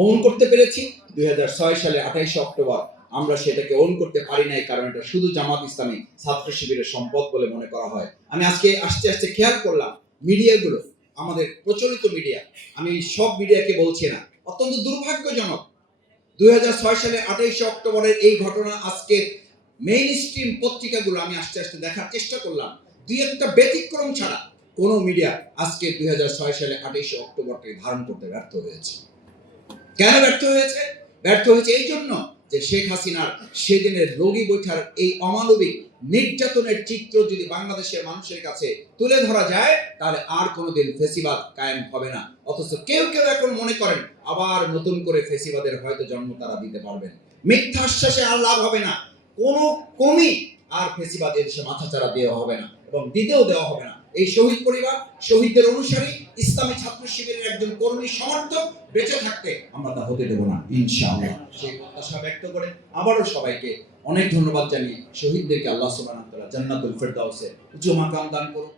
On করতে পেরেছি। 2006 সালে 28 অক্টোবর আমরা সেটাকে ওন করতে পারি নাই, কারণ এটা শুধু জামাত ইসলামী ছাত্র শিবিরের সম্পদ বলে মনে করা হয়। আমি আজকে আস্তে আস্তে খেয়াল করলাম মিডিয়াগুলো, আমাদের প্রচলিত মিডিয়া, আমি সব মিডিয়াকে বলছি না, অত্যন্ত দুর্ভাগ্যজনক 2006 সালে 28 অক্টোবরের এই ঘটনা আজকে মেইন স্ট্রিম পত্রিকাগুলো আমি আস্তে আস্তে দেখার চেষ্টা করলাম, দুই একটা ব্যতিক্রম ছাড়া কোনো মিডিয়া আজকে 2006 সালে 28 অক্টোবরকে ধারণ করতে ব্যর্থ হয়েছে। কেন ব্যর্থ হয়েছে? ব্যর্থ হয়েছে এই জন্য যে শেখ হাসিনার সেদিনের রোগী বৈঠার এই অমানবিক নির্যাতনের চিত্র যদি বাংলাদেশের মানুষের কাছে তুলে ধরা যায়, তাহলে আর কোনোদিন ফেসিবাদ কায়েম হবে না। অথচ কেউ কেউ এখন মনে করেন আবার নতুন করে ফেসিবাদের হয়তো জন্ম তারা দিতে পারবেন। মিথ্যা আশ্বাসে আর লাভ হবে না, কোনো কমই আর ফেসিবাদ এদেশে মাথাচাড়া দেওয়া হবে না এবং দিতেও দেওয়া হবে না। এই শহীদ পরিবার, শহীদদের অনুসারী, ইসলামী ছাত্র শিবিরের একজন কর্মী সমর্থক বেঁচে থাকতে আমরা তা হতে দেব না ইনশাআল্লাহ। সেই প্রত্যাশা ব্যক্ত করে আবারও সবাইকে অনেক ধন্যবাদ জানিয়ে শহীদদেরকে আল্লাহ সুবহানাহু ওয়া তাআলা জান্নাতুল ফেরদাউসে উচ্চ মাকাম দান করুন।